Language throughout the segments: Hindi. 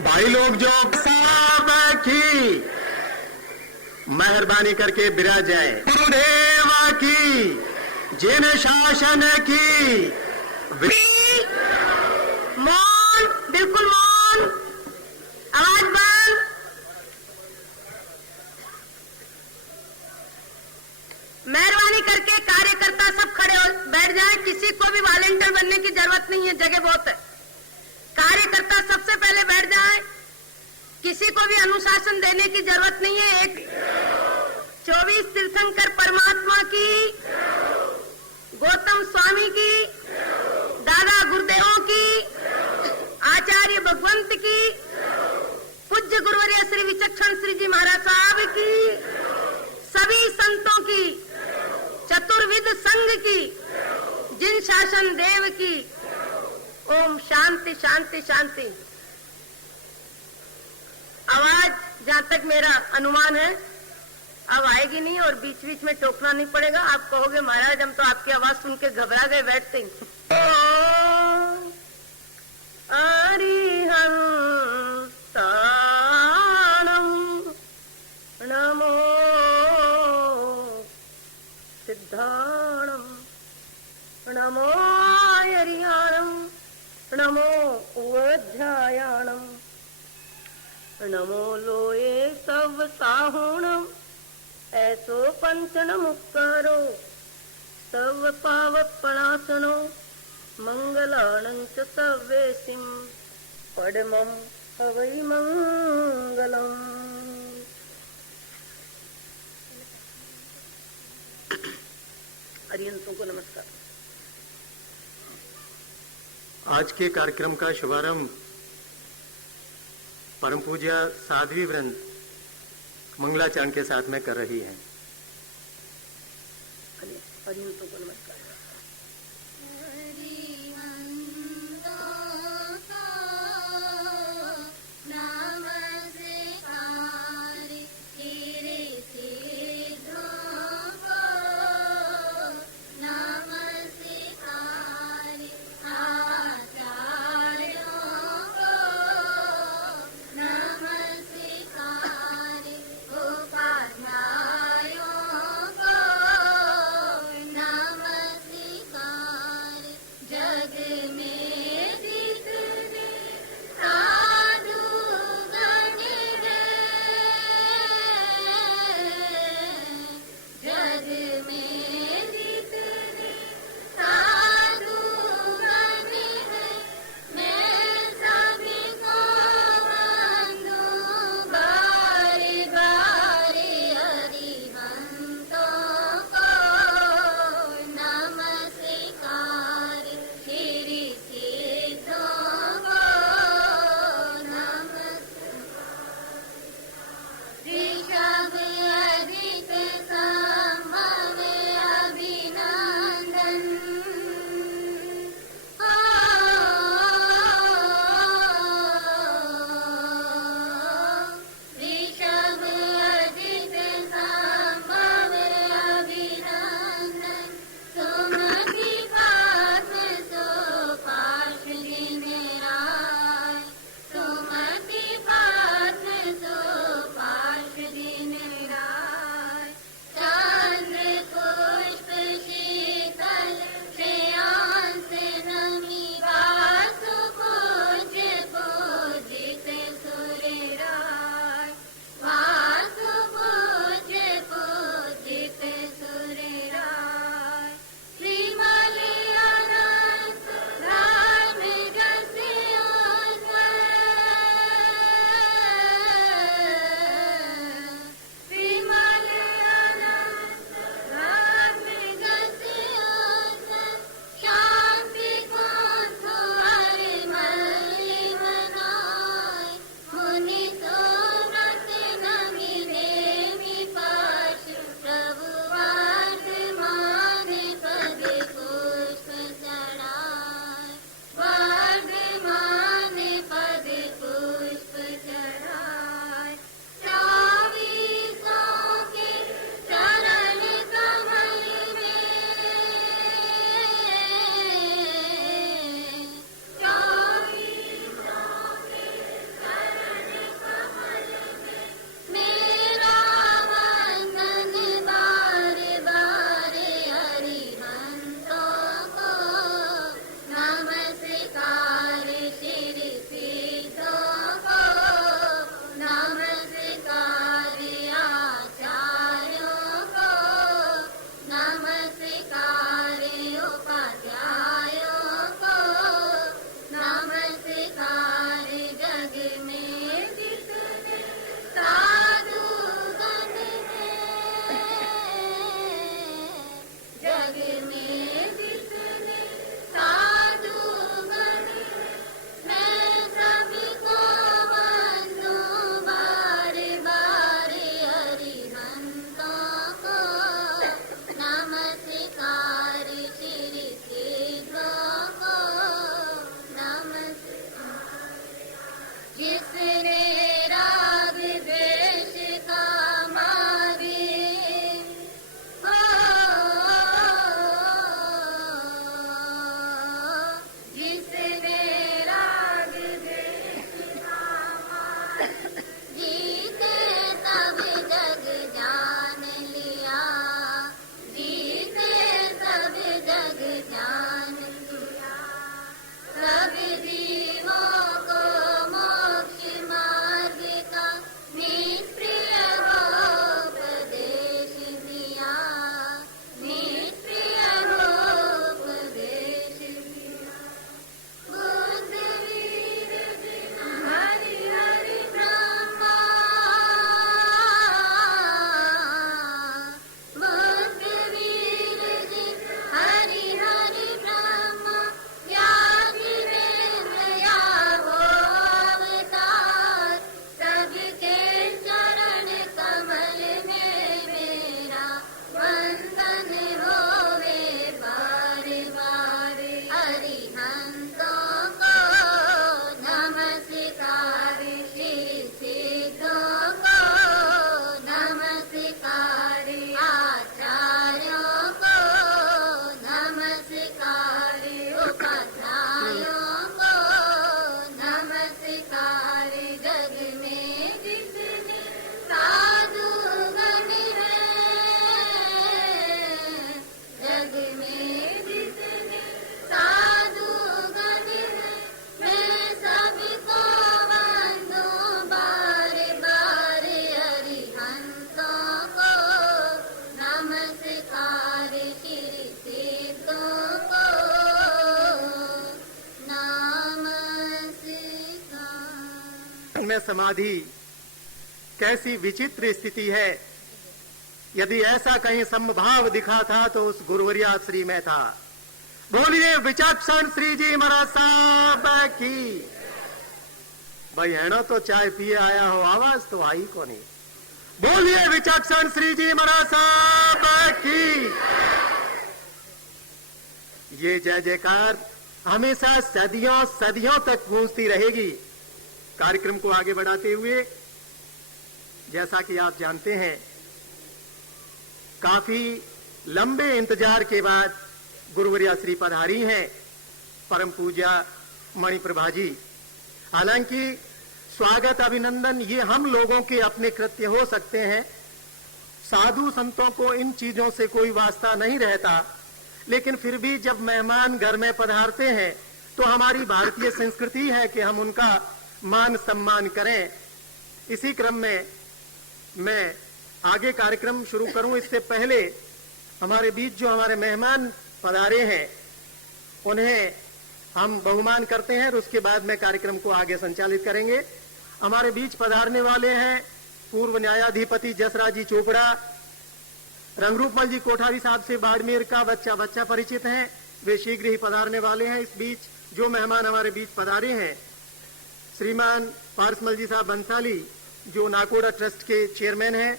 भाई लोग जो साहब की मेहरबानी करके विराज जाए। गुरुदेव की जिन शासन की मौन, बिल्कुल मौन, आवाज बंद। मेहरबानी करके कार्यकर्ता सब खड़े हो बैठ जाएं। किसी को भी वॉलंटियर बनने की जरूरत नहीं है, जगह बहुत है। कार्यकर्ता सबसे पहले बैठ जाएं। किसी को भी अनुशासन देने की जरूरत नहीं है। एक 24 तीर्थंकर परमात्मा की, गौतम स्वामी की, दादा गुरुदेवों की, आचार्य भगवंत की, पूज्य गुरुवर्य श्री विचक्षण श्री जी महाराज साहब की, सभी संतों की, चतुर्विद संघ की, जिन शासन देव की। ओम शांति शांति शांति। आवाज जहां तक मेरा अनुमान है अब आएगी नहीं और बीच बीच में टोकना नहीं पड़ेगा। आप कहोगे महाराज हम तो आपकी आवाज सुन के घबरा गए बैठते ही। अरिहंताणं नमो सिद्धाणं नमो हरियाणं नमो उवध्यायाणं नमो लोये सब साहुणं ऐसो पंचन मुक्कारो सब पावपणासनो मंगलानं च सव्येसिं पडमं हवै मंगलम्। अरिहंतों को नमस्कार। आज के कार्यक्रम का शुभारंभ परम पूज्य साध्वी वृंद मंगलाचरण के साथ में कर रही है। अरिहंतों को नमस्कार। नमः जिसने राग द्वेष का मारे हो, जिसने राग द्वेष का मारे जीते सब जग जान लिया, जीते सब जग जान लिया, सब जीवों को मोक्ष मार्ग का निष्प्रिय उपदेश दिया, निष्प्रिय उपदेश दिया। बुद्ध वीर जी हरि हरि ब्रह्मा, बुद्ध वीर जी हरि हरि ब्रह्मा, व्याधिवेंद्र या हो अवतार, सबके चरण कमल में मेरा वंदन होवे बार बार। अरिहंतों को नमस्कार, श्री सिद्धों को नमस्कार, आचार्यों को नमस्कार, उपाध्यायों को नमस्कार। जग में जितने साधुगण हैं, जग में जितने साधुगण हैं, मैं सबको वंदूं बार बार। अरिहंतों को नमस्कार, श्री सिद्धों को नमस्कार। में समाधि कैसी विचित्र स्थिति है। यदि ऐसा कहीं समभाव दिखा था तो उस गुरुवरिया श्री में था। बोलिए विचक्षण श्री जी महाराज साहब की। भाई हेणो तो चाय पिए आया हो, आवाज तो आई को नहीं। बोलिए विचक्षण श्री जी महाराज साहब की। ये जय जयकार हमेशा सदियों सदियों तक गूंजती रहेगी। कार्यक्रम को आगे बढ़ाते हुए जैसा कि आप जानते हैं, काफी लंबे इंतजार के बाद गुरुवरिया श्री पधारी हैं परम पूज्या मणिप्रभा जी। हालांकि स्वागत अभिनंदन ये हम लोगों के अपने कृत्य हो सकते हैं, साधु संतों को इन चीजों से कोई वास्ता नहीं रहता, लेकिन फिर भी जब मेहमान घर में पधारते हैं तो हमारी भारतीय संस्कृति है कि हम उनका मान सम्मान करें। इसी क्रम में मैं आगे कार्यक्रम शुरू करूं इससे पहले हमारे बीच जो हमारे मेहमान पधारे हैं उन्हें हम बहुमान करते हैं और उसके बाद में कार्यक्रम को आगे संचालित करेंगे। हमारे बीच पधारने वाले हैं पूर्व न्यायाधिपति जसराजी चोपड़ा। रंगरूपमल जी कोठारी साहब से बाड़मेर का बच्चा परिचित हैं, वे शीघ्र ही पधारने वाले हैं। इस बीच जो मेहमान हमारे बीच पधारे हैं, श्रीमान पारसमल जी साहब बंसाली जो नाकोड़ा ट्रस्ट के चेयरमैन हैं।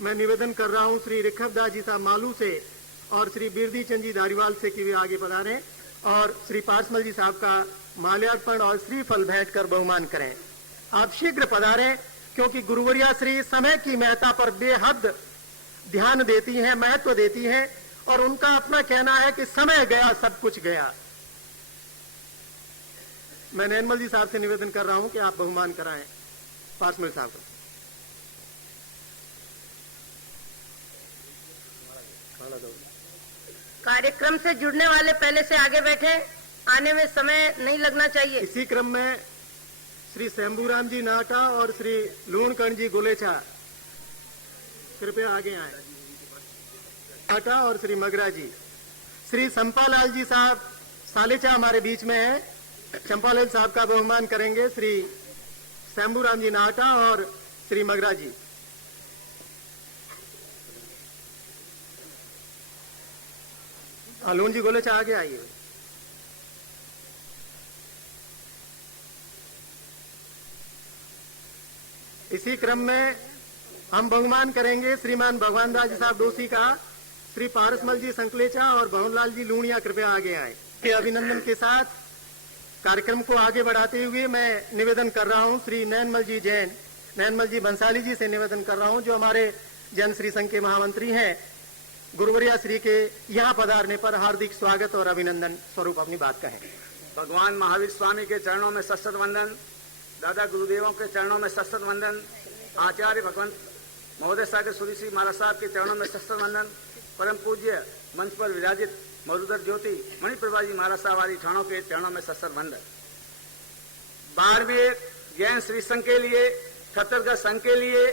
मैं निवेदन कर रहा हूं श्री रिखबदास जी साहब मालू से और श्री बिरदी चंद जी धारीवाल से कि वे आगे पधारें और श्री पारसमल जी साहब का माल्यार्पण और श्रीफल भेंट कर बहुमान करें। आप शीघ्र पधारें, क्योंकि गुरुवरिया श्री समय की महत्ता पर बेहद ध्यान देती हैं, महत्व देती हैं और उनका अपना कहना है कि समय गया सब कुछ गया। मैं नैनमल जी साहब से निवेदन कर रहा हूं कि आप बहुमान कराएं पारसमल साहब को। कार्यक्रम से जुड़ने वाले पहले से आगे बैठे, आने में समय नहीं लगना चाहिए। इसी क्रम में श्री शंभूराम जी नाटा और श्री लूणकर्ण जी गोलेछा कृपया आगे आए। नाटा और श्री मगरा जी। श्री संपालाल जी साहब सालेचा हमारे बीच में है, चंपालाल साहब का बहुमान करेंगे श्री शंभूराम जी नाटा और श्री मगरा जी। लूण जी गोलेछा आगे आइए। इसी क्रम में हम बहुमान करेंगे श्रीमान भगवान दास जी साहब दोषी का, श्री पारसमल जी संकलेचा और भवनलाल जी लूणिया कृपया आगे आए। के अभिनंदन के साथ कार्यक्रम को आगे बढ़ाते हुए मैं निवेदन कर रहा हूं श्री नैनमल जी जैन, नैनमल जी बंसाली जी से निवेदन कर रहा हूं, जो हमारे जैन श्री संघ के महामंत्री हैं, गुरुवर्या श्री के यहाँ पधारने पर हार्दिक स्वागत और अभिनंदन स्वरूप अपनी बात कहें। भगवान महावीर स्वामी के चरणों में सशत वंदन, दादा गुरुदेवों के चरणों में सशत वंदन, आचार्य भगवंत महोदय सागर सूरी श्री महाराज साहब के चरणों में सशत वंदन, परम पूज्य मंच पर विराजित मरुदर ज्योति मणिप्रभा जी महाराज साहब आदि ठाणों के चरणों में सशत वंदन। बाड़मेर जैन श्री संघ के लिए, खतरगढ़ संघ के लिए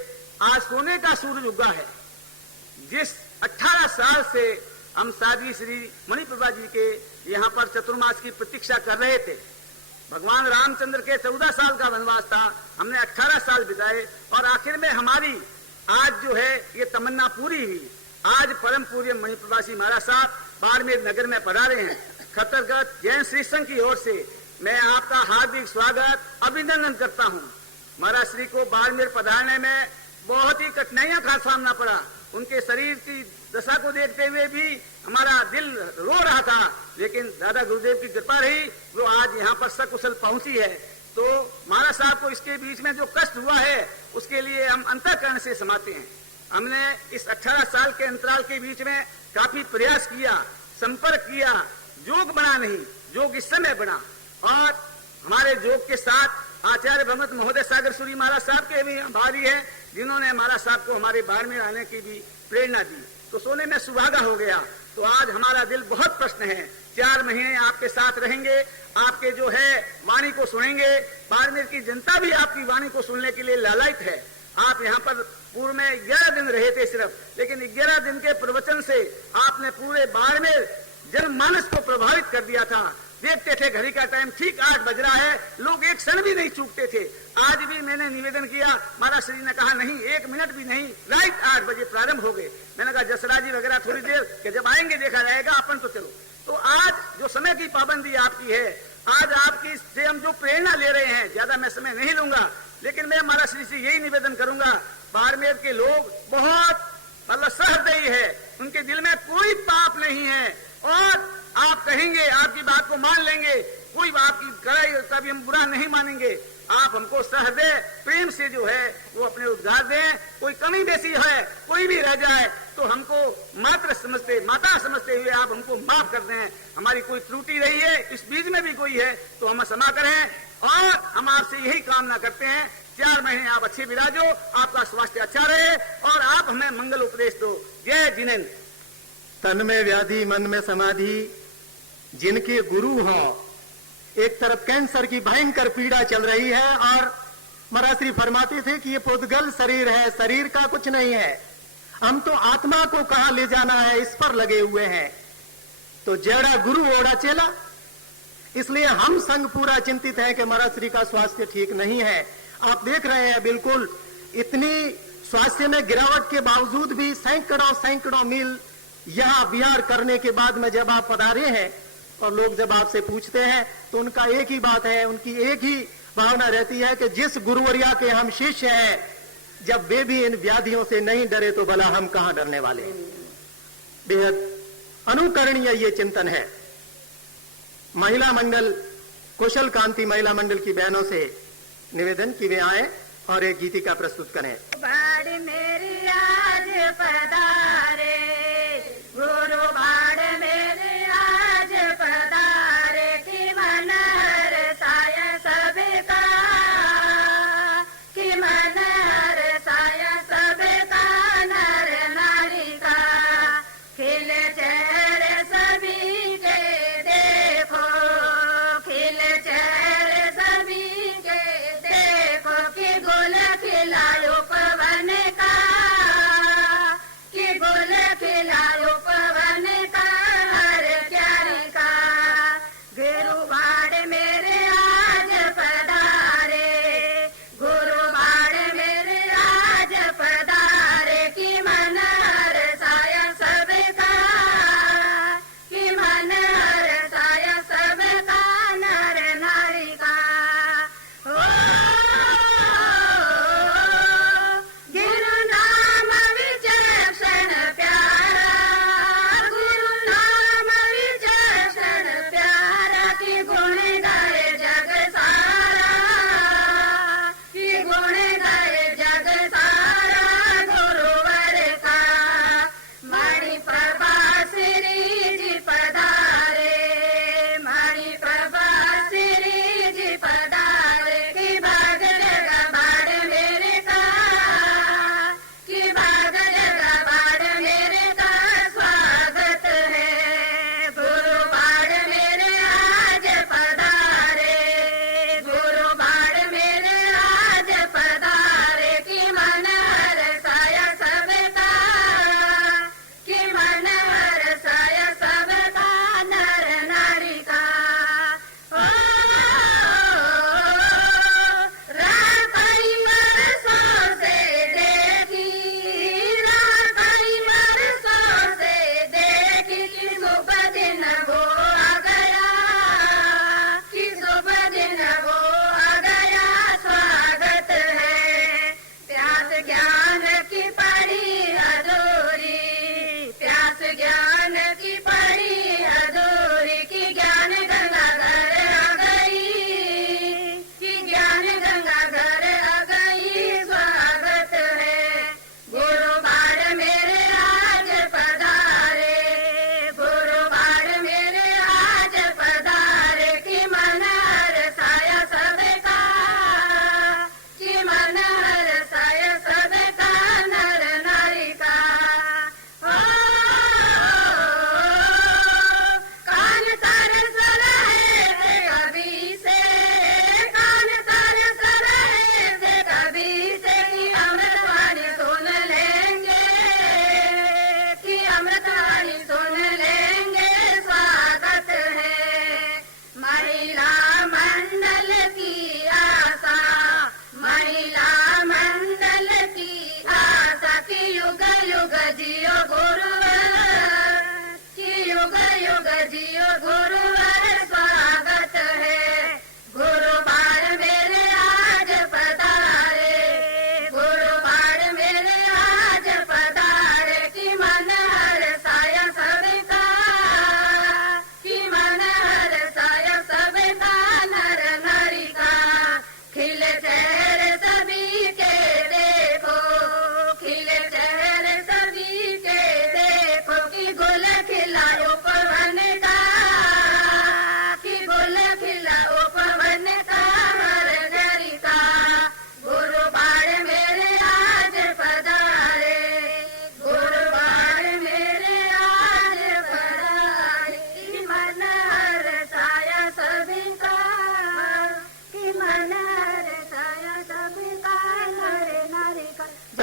आज सोने का सूरज उगा है। जिस 18 साल से हम साध्वी श्री मणिप्रभा जी के यहाँ पर चतुर्मास की प्रतीक्षा कर रहे थे। भगवान रामचंद्र के 14 साल का वनवास था, हमने 18 साल बिताए और आखिर में हमारी आज जो है ये तमन्ना पूरी हुई। आज परम पूज्य मणिप्रभा जी महाराज साहब बाड़मेर नगर में पधारे हैं। खतरगढ़ जैन श्री संघ की ओर से मैं आपका हार्दिक स्वागत अभिनंदन करता हूँ। महाराज श्री को बाड़मेर पधारने में बहुत ही कठिनाइयों का सामना पड़ा। उनके शरीर की दशा को देखते हुए भी हमारा दिल रो रहा था, लेकिन दादा गुरुदेव की कृपा रही, वो आज यहाँ पर सकुशल पहुंची है। तो महाराज साहब को इसके बीच में जो कष्ट हुआ है उसके लिए हम अंतःकरण से समाते हैं। हमने इस 18 साल के अंतराल के बीच में काफी प्रयास किया, संपर्क किया, जोग बना नहीं, जोग इस समय बना। और हमारे जोग के साथ आचार्य भगवंत महोदय सागर सूरी महाराज साहब के भी आभारी हैं, जिन्होंने महाराज साहब को हमारे बाड़मेर आने की भी प्रेरणा दी। तो सोने में सुहागा हो गया। तो आज हमारा दिल बहुत प्रसन्न है। 4 महीने आपके साथ रहेंगे, आपके जो है वाणी को सुनेंगे। बाड़मेर की जनता भी आपकी वाणी को सुनने के लिए लालायित है। आप यहाँ पर पूर्व में 11 दिन रहे थे सिर्फ, लेकिन 11 दिन के प्रवचन से आपने पूरे बाड़मेर जनमानस को प्रभावित कर दिया था। देखते थे घड़ी का टाइम ठीक 8 बज रहा है, लोग एक क्षण भी नहीं चूकते थे। आज भी मैंने निवेदन किया, महाराज श्री ने कहा नहीं 1 मिनट भी नहीं, राइट 8 बजे प्रारंभ हो गए। मैंने कहा जसरा जी वगैरह थोड़ी देर कि जब आएंगे देखा जाएगा, अपन तो चलो। तो आज जो समय की पाबंदी आपकी है, आज आपकी से हम जो प्रेरणा ले रहे हैं, ज्यादा मैं समय नहीं लूंगा, लेकिन मैं महाराज श्री से यही निवेदन करूंगा, बाड़मेर के लोग बहुत मतलब सहृदयी है, उनके दिल में कोई पाप नहीं है और आप कहेंगे आपकी बात को मान लेंगे, कोई आपकी कड़ाई कभी हम बुरा नहीं मानेंगे। आप हमको सहृदय प्रेम से जो है वो अपने उद्गार दें। कोई कमी बेसी है, कोई भी रह जाए तो हमको मात्र समझते, माता समझते हुए आप हमको माफ कर दें। हमारी कोई त्रुटि रही है, इस बीच में भी कोई है तो हम क्षमा करें और हम आपसे यही कामना करते हैं 4 महीने आप अच्छे विराजो, आपका स्वास्थ्य अच्छा रहे और आप हमें मंगल उपदेश दो। जय जिनेन्द्र। तन में व्याधि मन में समाधि, जिनके गुरु हो, एक तरफ कैंसर की भयंकर पीड़ा चल रही है और महाराज श्री फरमाते थे कि ये पुद्गल शरीर है, शरीर का कुछ नहीं है, हम तो आत्मा को कहां ले जाना है इस पर लगे हुए हैं। तो जेड़ा गुरु ओड़ा चेला, इसलिए हम संघ पूरा चिंतित है कि महाराज श्री का स्वास्थ्य ठीक नहीं है। आप देख रहे हैं बिल्कुल इतनी स्वास्थ्य में गिरावट के बावजूद भी सैकड़ों मील यहाँ विहार करने के बाद में जब आप पधारे हैं और लोग जब आपसे पूछते हैं तो उनका एक ही बात है, उनकी एक ही भावना रहती है कि जिस गुरुवर्या के हम शिष्य हैं, जब वे भी इन व्याधियों से नहीं डरे तो भला हम कहां डरने वाले। बेहद अनुकरणीय ये चिंतन है। महिला मंडल, कुशल कांति महिला मंडल की बहनों से निवेदन कि वे आए और एक गीतिका प्रस्तुत करें। बाड़मेर आज पधारे गुरु, बाड़मेर आज पधारे कि मन हरसाय सबका, कि मन हरसाय सबका, नर नारी का खिले चेहरे सभी के देखो, खिले चेहरे सभी के देखो, कि गुल खिलायो पवन का, कि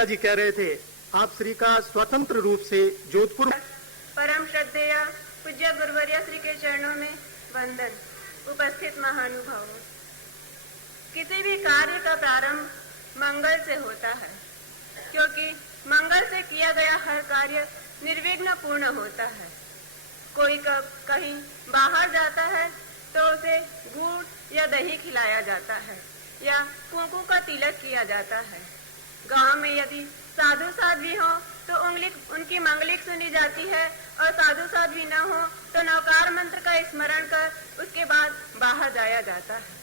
सुनीता जी कह रहे थे, आप श्री का स्वतंत्र रूप से जोधपुर परम श्रद्धेय पूज्य गुरुवर्य श्री के चरणों में वंदन। उपस्थित महानुभावों, किसी भी कार्य का प्रारंभ मंगल से होता है, क्योंकि मंगल से किया गया हर कार्य निर्विघ्न पूर्ण होता है। कोई कहीं बाहर जाता है तो उसे गुड़ या दही खिलाया जाता है या कुंकू का तिलक किया जाता है। गांव में यदि साधु साध्वी हो तो उनकी मंगलिक सुनी जाती है, और साधु साध्वी न हो तो नवकार मंत्र का स्मरण कर उसके बाद बाहर जाया जाता है।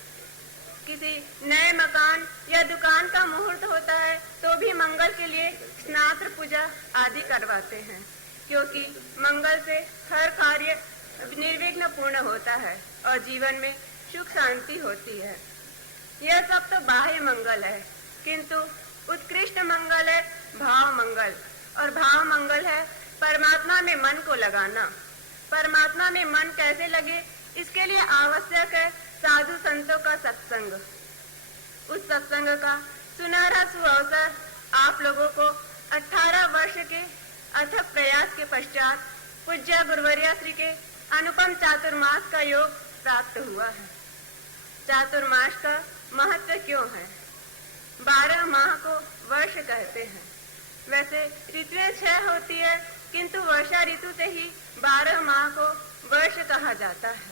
किसी नए मकान या दुकान का मुहूर्त होता है तो भी मंगल के लिए स्नान पूजा आदि करवाते हैं, क्योंकि मंगल से हर कार्य निर्विघ्न पूर्ण होता है और जीवन में सुख शांति होती है। यह सब तो बाह्य मंगल है, किंतु उत्कृष्ट मंगल है भाव मंगल, और भाव मंगल है परमात्मा में मन को लगाना। परमात्मा में मन कैसे लगे, इसके लिए आवश्यक है साधु संतों का सत्संग। उस सत्संग का सुनहरा सुअवसर आप लोगों को 18 वर्ष के अथक प्रयास के पश्चात पूज्य गुरुवर्य श्री के अनुपम चातुर्मास का योग प्राप्त हुआ है। चातुर्मास का महत्व क्यों है? 12 माह को वर्ष कहते हैं। वैसे ऋतुएं 6 होती है, किंतु वर्षा ऋतु से ही 12 माह को वर्ष कहा जाता है,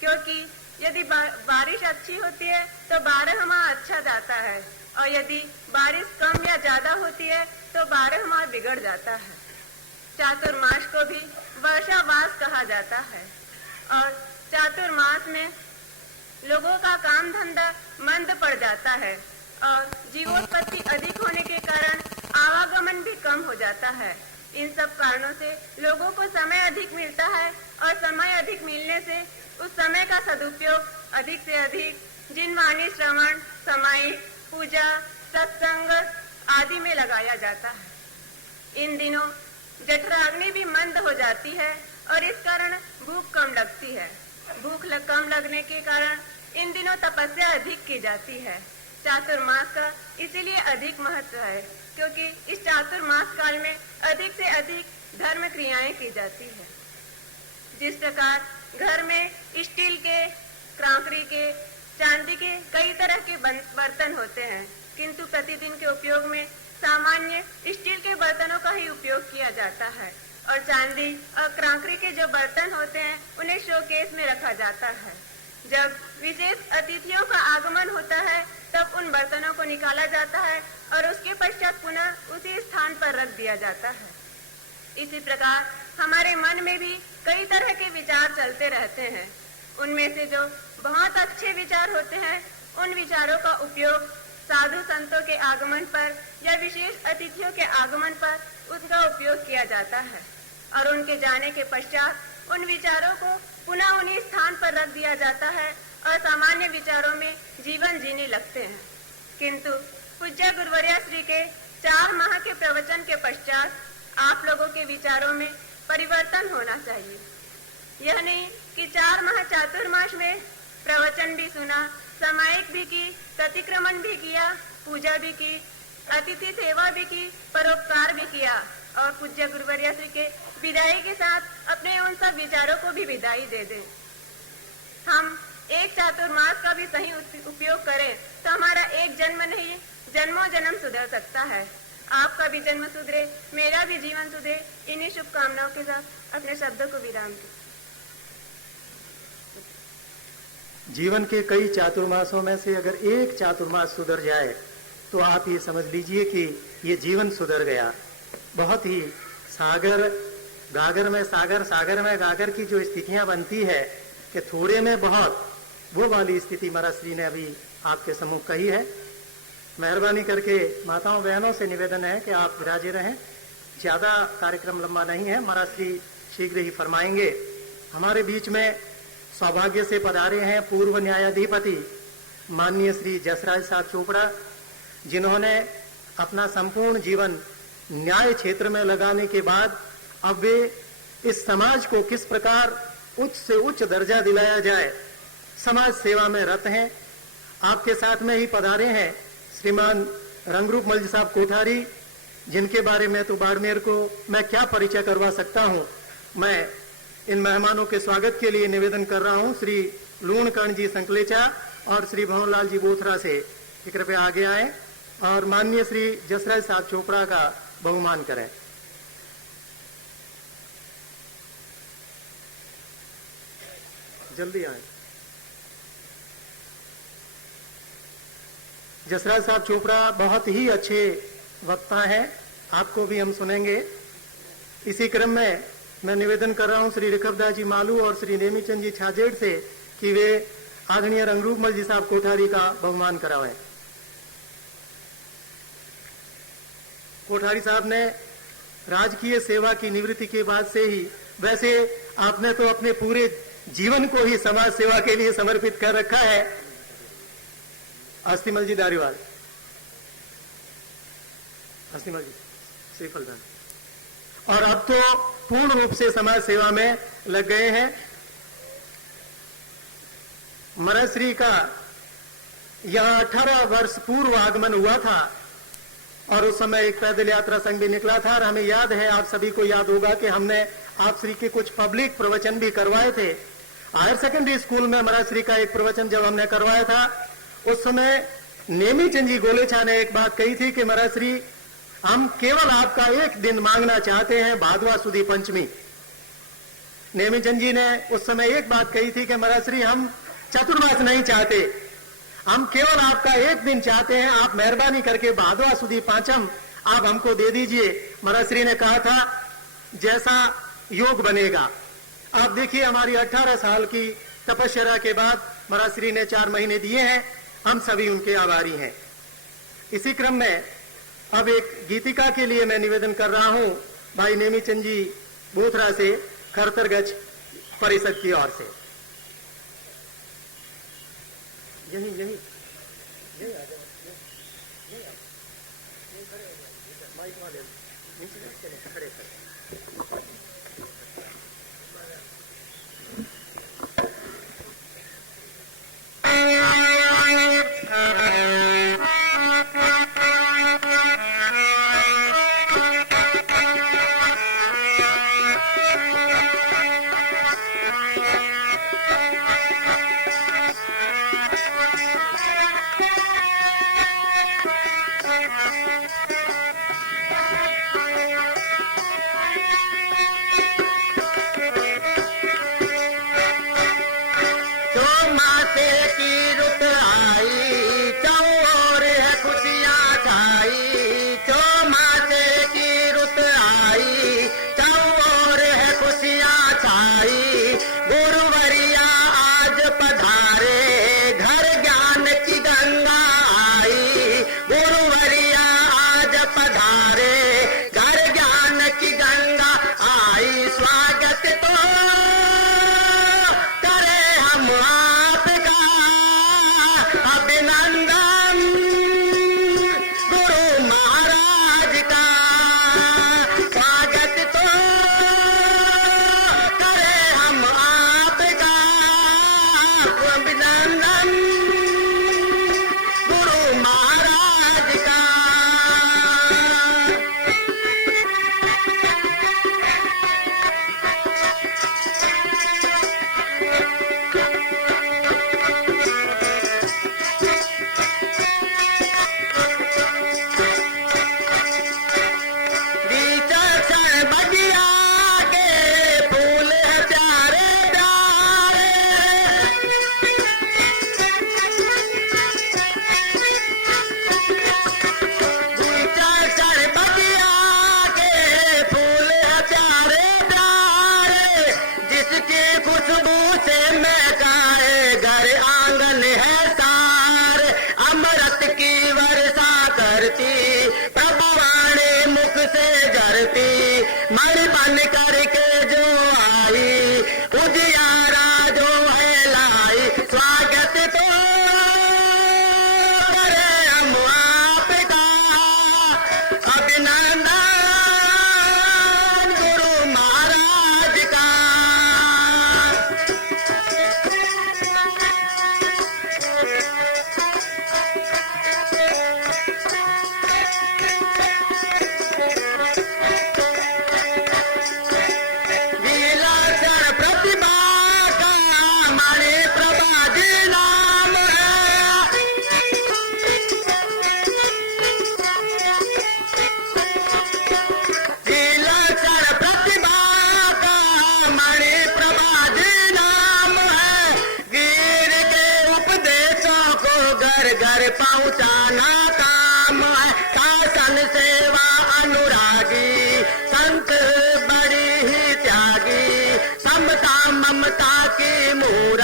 क्योंकि यदि बारिश अच्छी होती है तो 12 माह अच्छा जाता है, और यदि बारिश कम या ज्यादा होती है तो 12 माह बिगड़ जाता है। चातुर्मास को भी वर्षावास कहा जाता है, और चातुर्मास में लोगों का काम धंधा मंद पड़ जाता है और जीवोत्पत्ति अधिक होने के कारण आवागमन भी कम हो जाता है। इन सब कारणों से लोगों को समय अधिक मिलता है, और समय अधिक मिलने से उस समय का सदुपयोग अधिक से अधिक जिनवाणी श्रवण, समाई, पूजा, सत्संग आदि में लगाया जाता है। इन दिनों जठराग्नि भी मंद हो जाती है और इस कारण भूख कम लगती है। भूख कम लगने के कारण इन दिनों तपस्या अधिक की जाती है। चातुर्मास का इसीलिए अधिक महत्व है, क्योंकि इस चातुर्मास काल में अधिक से अधिक धर्म क्रियाएं की जाती है। जिस प्रकार घर में स्टील के, क्राकरी के, चांदी के कई तरह के बर्तन होते हैं, किंतु प्रतिदिन के उपयोग में सामान्य स्टील के बर्तनों का ही उपयोग किया जाता है, और चांदी और क्राकरी के जो बर्तन होते हैं उन्हें शोकेस में रखा जाता है। जब विशेष अतिथियों का आगमन होता है तब उन बर्तनों को निकाला जाता है और उसके पश्चात पुनः उसी स्थान पर रख दिया जाता है। इसी प्रकार हमारे मन में भी कई तरह के विचार चलते रहते हैं। उनमें से जो बहुत अच्छे विचार होते हैं उन विचारों का उपयोग साधु संतों के आगमन पर या विशेष अतिथियों के आगमन पर उनका उपयोग किया जाता है, और उनके जाने के पश्चात उन विचारों को पुनः उन्हीं स्थान पर रख दिया जाता है और सामान्य विचारों में जीवन जीने लगते हैं। किंतु पूज्य गुरुवर्य श्री के 4 माह के प्रवचन के पश्चात आप लोगों के विचारों में परिवर्तन होना चाहिए। यह नहीं कि 4 माह चातुर्मास में प्रवचन भी सुना, सामायिक भी की, प्रतिक्रमण भी किया, पूजा भी की, अतिथि सेवा भी की, परोपकार भी किया, और पूज्य गुरुवर्य श्री के विदाई के साथ अपने उन सब विचारों को भी विदाई दे दें। हम एक चातुर्मास का भी सही उपयोग करें तो हमारा एक जन्म नहीं, जन्मों जन्म सुधर सकता है। आपका भी जन्म सुधरे, मेरा भी जीवन सुधरे। इन्हीं शुभकामनाओं के साथ अपने शब्दों को विराम दें। जीवन के कई चातुर्मासों में से अगर एक चातुर्मास सुधर जाए तो आप ये समझ लीजिए कि ये जीवन सुधर गया। बहुत ही सागर गागर में सागर, सागर में गागर की जो स्थितियां बनती है कि थोड़े में बहुत, वो वाली स्थिति महाराज श्री ने अभी आपके सम्मुख कही है। मेहरबानी करके माताओं बहनों से निवेदन है कि आप विराजे रहें। ज्यादा कार्यक्रम लंबा नहीं है, महाराज श्री शीघ्र ही फरमाएंगे। हमारे बीच में सौभाग्य से पधारे हैं पूर्व न्यायाधिपति माननीय श्री जसराज साहब चोपड़ा, जिन्होंने अपना संपूर्ण जीवन न्याय क्षेत्र में लगाने के बाद अब वे इस समाज को किस प्रकार उच्च से उच्च दर्जा दिलाया जाए, समाज सेवा में रत हैं। आपके साथ में ही पधारे हैं श्रीमान रंगरूप मल्ल साहब कोठारी, जिनके बारे में तो बाड़मेर को मैं क्या परिचय करवा सकता हूं। मैं इन मेहमानों के स्वागत के लिए निवेदन कर रहा हूं श्री लूणकर्ण जी संकलेचा और श्री भवनलाल जी बोथरा से कि कृपया आगे आए और माननीय श्री जसराज साहब चोपड़ा का बहुमान करें। जल्दी आए। जसराज साहब चोपड़ा बहुत ही अच्छे वक्ता हैं, आपको भी हम सुनेंगे। इसी क्रम में मैं निवेदन कर रहा हूं श्री ऋखबदास जी मालू और श्री नेमीचंद जी छाजेड़ से कि वे आदरणीय रंगरूपमल जी साहब कोठारी का बहुमान करावें। कोठारी साहब ने राजकीय सेवा की निवृत्ति के बाद से ही, वैसे आपने तो अपने पूरे जीवन को ही समाज सेवा के लिए समर्पित कर रखा है। अस्थिमल जी दारीवाल, अस्थिमल जी श्रीफलदान, और अब तो पूर्ण रूप से समाज सेवा में लग गए हैं। मरश्री का यहां 18 वर्ष पूर्व आगमन हुआ था और उस समय एक पैदल यात्रा संघ भी निकला था और हमें याद है, आप सभी को याद होगा कि हमने आप श्री के कुछ पब्लिक प्रवचन भी करवाए थे। हायर सेकेंडरी स्कूल में मराश्री का एक प्रवचन जब हमने करवाया था, उस समय नेमीचंद जी गोलेछा ने एक बात कही थी कि मराश्री, हम केवल आपका एक दिन मांगना चाहते हैं, भादवा सुदी पंचमी। नेमीचंद जी ने उस समय एक बात कही थी कि मराश्री, हम चतुर्मास नहीं चाहते, हम केवल आपका एक दिन चाहते हैं, आप मेहरबानी करके भादवा सुदी पांचम आप हमको दे दीजिए। मराश्री ने कहा था जैसा योग बनेगा। आप देखिए, हमारी 18 साल की तपस्या के बाद मराश्री ने 4 महीने दिए हैं, हम सभी उनके आभारी हैं। इसी क्रम में अब एक गीतिका के लिए मैं निवेदन कर रहा हूं भाई नेमीचंद जी बोथरा से, खरतरगछ परिषद की ओर से। यही यही यही आ जाओ, यही आ जाओ, माइक वाले नीचे खड़े खड़े।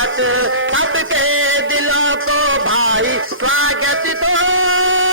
बात सबके दिलों को भाई स्वागत दो